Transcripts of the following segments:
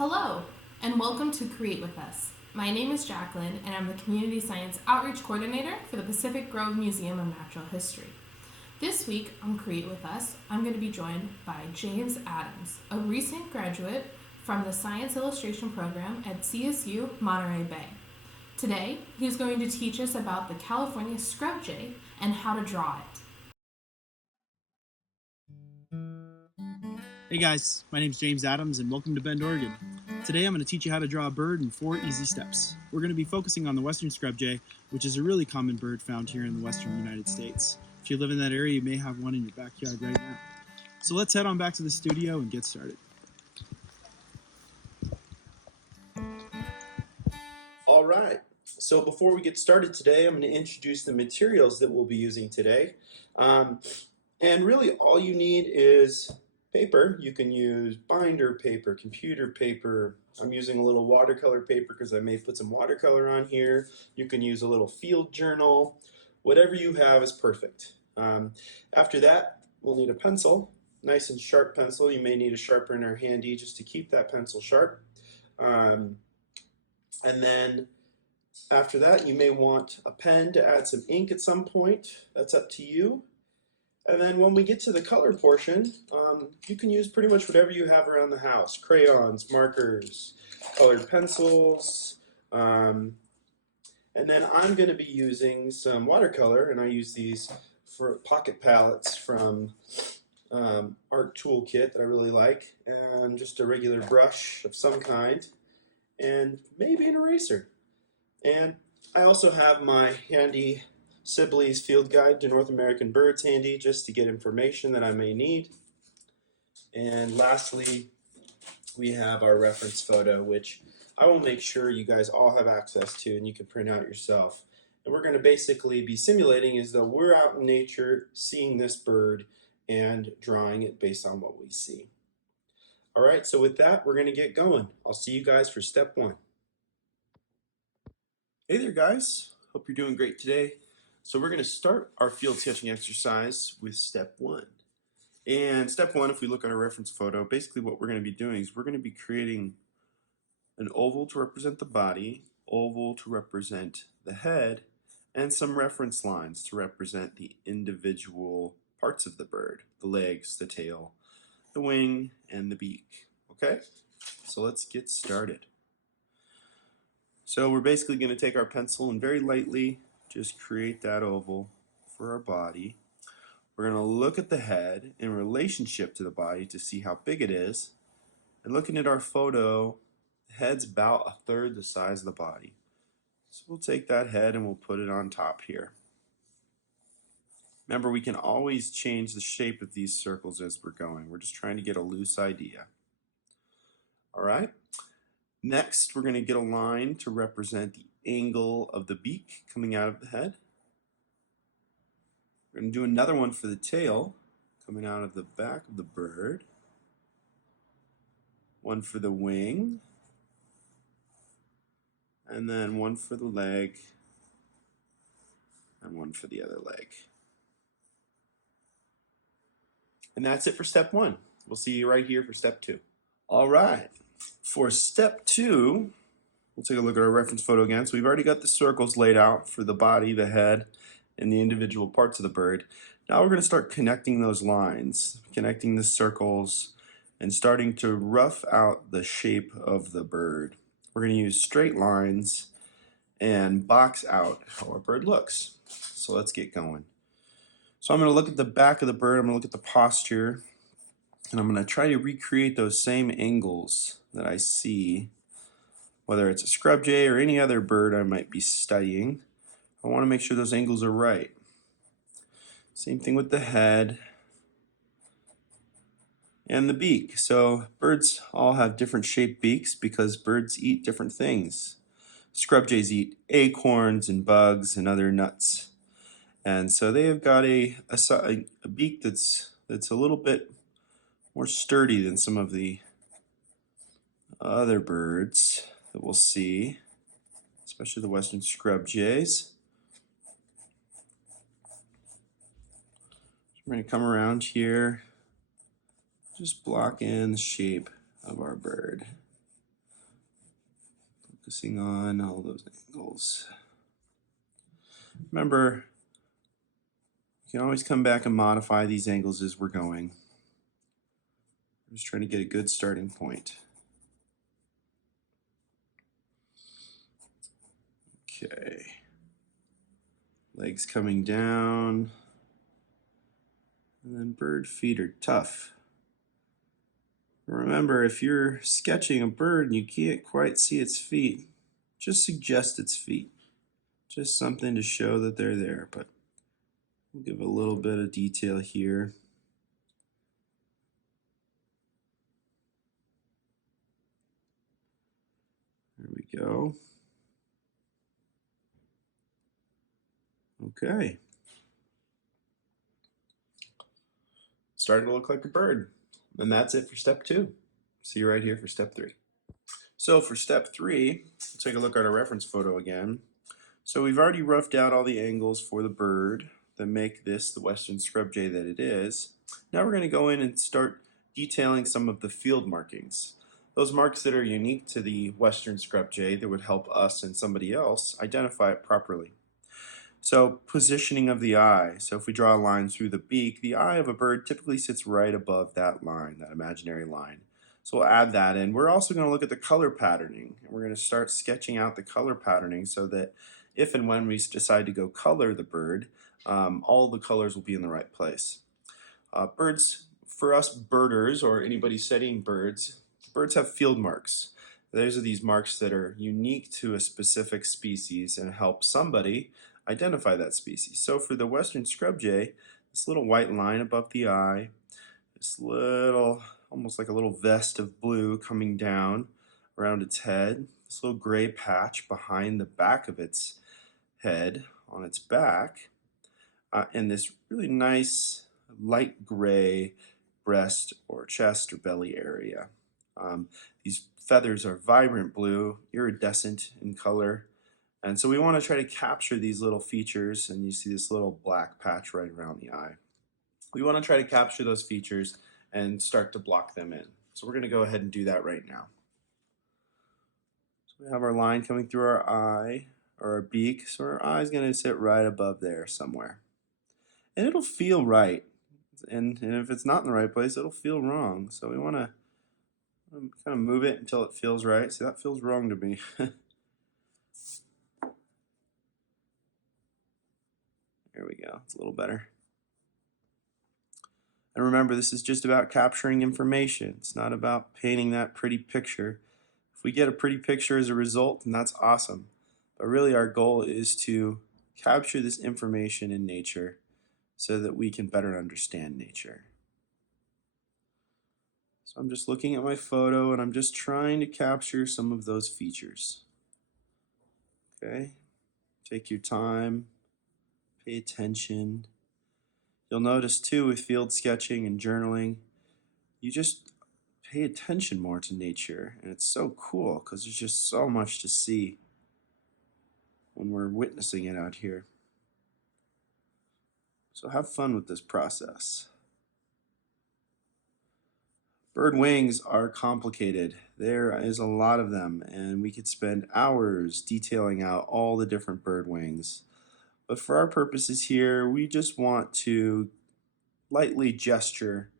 Hello, and welcome to Create With Us. My name is Jacqueline, and I'm the Community Science Outreach Coordinator for the Pacific Grove Museum of Natural History. This week on Create With Us, I'm going to be joined by James Adams, a recent graduate from the Science Illustration program at CSU Monterey Bay. Today, he's going to teach us about the California scrub jay and how to draw it. Hey guys, my name is James Adams and welcome to Bend, Oregon. Today I'm going to teach you how to draw a bird in 4 easy steps. We're going to be focusing on the western scrub jay, which is a really common bird found here in the western United States. If you live in that area, you may have one in your backyard right now. So let's head on back to the studio and get started. All right, so before we get started today, I'm going to introduce the materials that we'll be using today. And really all you need is paper. You can use binder paper, computer paper. I'm using a little watercolor paper because I may put some watercolor on here. You can use a little field journal. Whatever you have is perfect. After that, we'll need a pencil, nice and sharp pencil. You may need a sharpener handy just to keep that pencil sharp. And then after that, you may want a pen to add some ink at some point. That's up to you. And then when we get to the color portion, you can use pretty much whatever you have around the house. Crayons, markers, colored pencils. And then I'm going to be using some watercolor, and I use these for pocket palettes from Art Toolkit that I really like, and just a regular brush of some kind, and maybe an eraser. And I also have my handy Sibley's Field Guide to North American Birds handy just to get information that I may need. And lastly, we have our reference photo, which I will make sure you guys all have access to and you can print out yourself. And we're going to basically be simulating as though we're out in nature seeing this bird and drawing it based on what we see. All right, so with that, we're going to get going. I'll see you guys for step 1. Hey there guys, hope you're doing great today. So we're going to start our field sketching exercise with step 1. And step 1, if we look at our reference photo, basically what we're going to be doing is we're going to be creating an oval to represent the body, oval to represent the head, and some reference lines to represent the individual parts of the bird, the legs, the tail, the wing, and the beak. Okay, so let's get started. So we're basically going to take our pencil and very lightly just create that oval for our body. We're going to look at the head in relationship to the body to see how big it is. And looking at our photo, the head's about 1/3 the size of the body. So we'll take that head and we'll put it on top here. Remember, we can always change the shape of these circles as we're going. We're just trying to get a loose idea. All right. Next, we're going to get a line to represent the angle of the beak coming out of the head. We're going to do another one for the tail coming out of the back of the bird. One for the wing. And then one for the leg. And one for the other leg. And that's it for step 1. We'll see you right here for step 2. All right. For step 2, we'll take a look at our reference photo again. So we've already got the circles laid out for the body, the head, and the individual parts of the bird. Now we're going to start connecting those lines, connecting the circles, and starting to rough out the shape of the bird. We're going to use straight lines and box out how our bird looks. So let's get going. So I'm going to look at the back of the bird, I'm going to look at the posture, and I'm going to try to recreate those same angles that I see, whether it's a scrub jay or any other bird I might be studying. I want to make sure those angles are right. Same thing with the head and the beak. So birds all have different shaped beaks because birds eat different things. Scrub jays eat acorns and bugs and other nuts. And so they have got a beak that's a little bit more sturdy than some of the other birds that we'll see, especially the western scrub jays. So we're going to come around here, just block in the shape of our bird. Focusing on all those angles. Remember, you can always come back and modify these angles as we're going. I'm just trying to get a good starting point. Okay. Legs coming down. And then bird feet are tough. Remember, if you're sketching a bird and you can't quite see its feet, just suggest its feet. Just something to show that they're there, but we'll give a little bit of detail here. There we go. Okay. Starting to look like a bird. And that's it for step 2. See you right here for step 3. So for step 3, we'll take a look at our reference photo again. So we've already roughed out all the angles for the bird that make this the western scrub jay that it is. Now we're going to go in and start detailing some of the field markings. Those marks that are unique to the western scrub jay that would help us and somebody else identify it properly. So positioning of the eye. So if we draw a line through the beak, the eye of a bird typically sits right above that line, that imaginary line. So we'll add that in. We're also going to look at the color patterning. And we're going to start sketching out the color patterning so that if and when we decide to go color the bird, all the colors will be in the right place. Birds, for us birders or anybody studying birds, birds have field marks. Those are these marks that are unique to a specific species and help somebody identify that species. So for the western scrub jay, this little white line above the eye, this little, almost like a little vest of blue coming down around its head, this little gray patch behind the back of its head on its back, and this really nice light gray breast or chest or belly area. These feathers are vibrant blue, iridescent in color, and so we want to try to capture these little features, and you see this little black patch right around the eye. We want to try to capture those features and start to block them in. So we're going to go ahead and do that right now. So we have our line coming through our eye, or our beak, so our eye is going to sit right above there somewhere. And it'll feel right, and if it's not in the right place, it'll feel wrong. So we want to kind of move it until it feels right. See, that feels wrong to me. There we go, it's a little better. And remember, this is just about capturing information. It's not about painting that pretty picture. If we get a pretty picture as a result, then that's awesome. But really our goal is to capture this information in nature so that we can better understand nature. So I'm just looking at my photo and I'm just trying to capture some of those features. Okay, take your time, pay attention. You'll notice too with field sketching and journaling, you just pay attention more to nature, and it's so cool because there's just so much to see when we're witnessing it out here. So have fun with this process. Bird wings are complicated. There is a lot of them, and we could spend hours detailing out all the different bird wings. But for our purposes here, we just want to lightly gesture,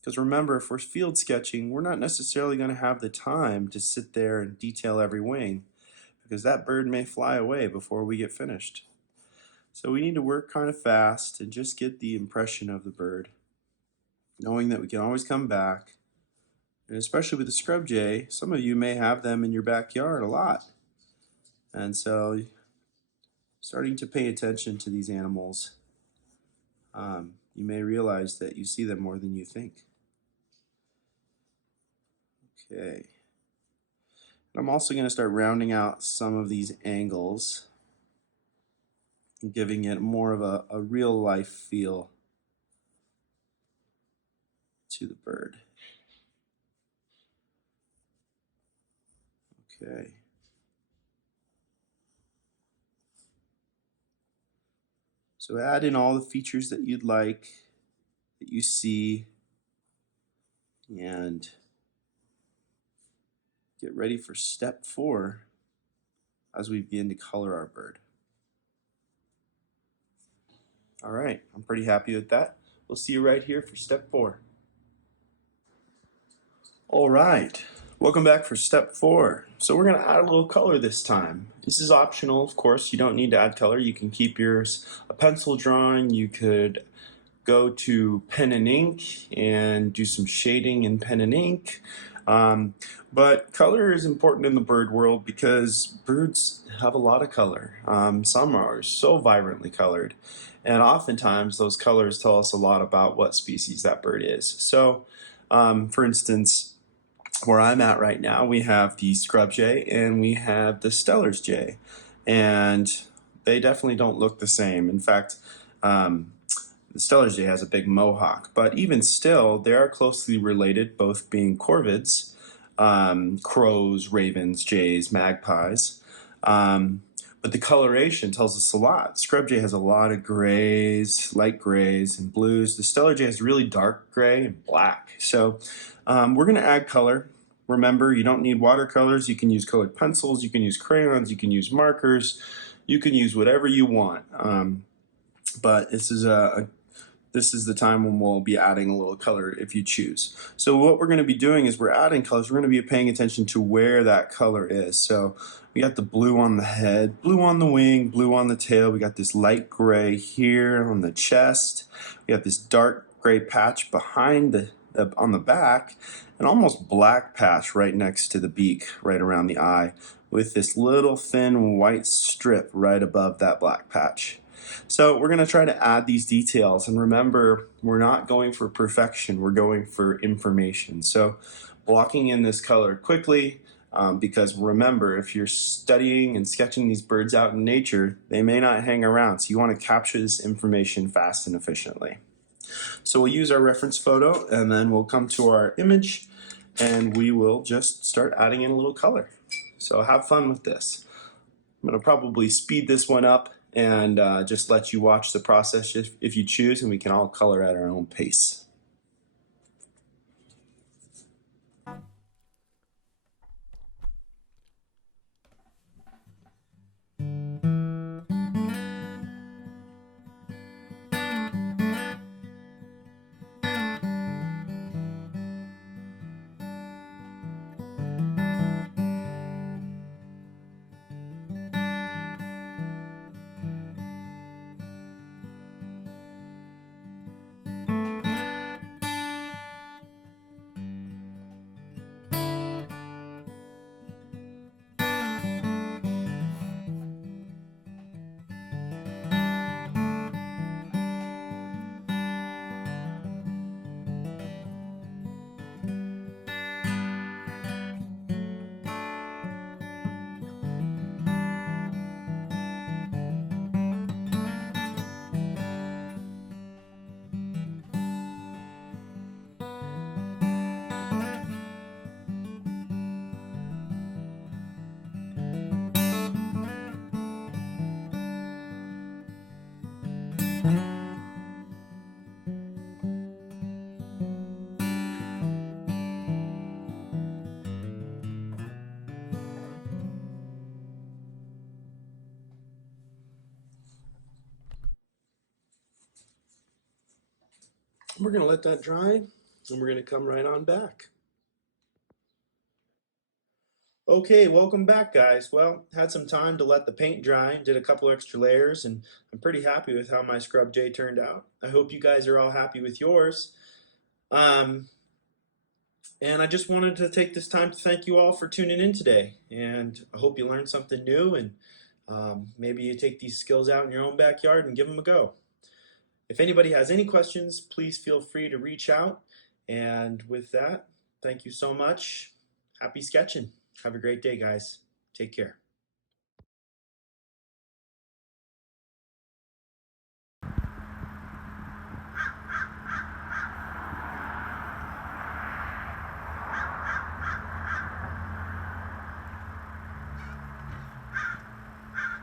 because remember, if we're field sketching, we're not necessarily going to have the time to sit there and detail every wing, because that bird may fly away before we get finished. So we need to work kind of fast and just get the impression of the bird, knowing that we can always come back. And especially with the scrub jay, some of you may have them in your backyard a lot. And so starting to pay attention to these animals, you may realize that you see them more than you think. Okay. I'm also going to start rounding out some of these angles and giving it more of a real life feel to the bird. Okay. So add in all the features that you'd like, that you see, and get ready for step 4. as we begin to color our bird. All right, I'm pretty happy with that. We'll see you right here for step 4. All right, welcome back for step 4. So we're gonna add a little color this time. This is optional, of course. You don't need to add color. You can keep yours a pencil drawing. You could go to pen and ink and do some shading in pen and ink. But color is important in the bird world because birds have a lot of color. Some are so vibrantly colored, and oftentimes those colors tell us a lot about what species that bird is. So, for instance, where I'm at right now, we have the scrub jay and we have the Steller's jay, and they definitely don't look the same. In fact, the Steller's jay has a big mohawk, but even still, they are closely related, both being corvids, crows, ravens, jays, magpies. But the coloration tells us a lot. Scrub jay has a lot of grays, light grays, and blues. The Steller's jay has really dark gray and black. So we're going to add color. Remember, you don't need watercolors. You can use colored pencils. You can use crayons. You can use markers. You can use whatever you want. But this is the time when we'll be adding a little color if you choose. So what we're going to be doing is we're adding colors. We're going to be paying attention to where that color is. So we got the blue on the head, blue on the wing, blue on the tail. We got this light gray here on the chest. We got this dark gray patch behind on the back, and almost black patch right next to the beak, right around the eye, with this little thin white strip right above that black patch. So we're going to try to add these details, and remember, we're not going for perfection, we're going for information. So blocking in this color quickly, because remember, if you're studying and sketching these birds out in nature, they may not hang around, so you want to capture this information fast and efficiently. So we'll use our reference photo, and then we'll come to our image, and we will just start adding in a little color. So have fun with this. I'm going to probably speed this one up and just let you watch the process if you choose, and we can all color at our own pace. We're going to let that dry, and we're going to come right on back. Okay, welcome back, guys. Well, had some time to let the paint dry, did a couple extra layers, and I'm pretty happy with how my scrub jay turned out. I hope you guys are all happy with yours. And I just wanted to take this time to thank you all for tuning in today, and I hope you learned something new, and maybe you take these skills out in your own backyard and give them a go. If anybody has any questions, please feel free to reach out. And with that, thank you so much. Happy sketching. Have a great day, guys. Take care.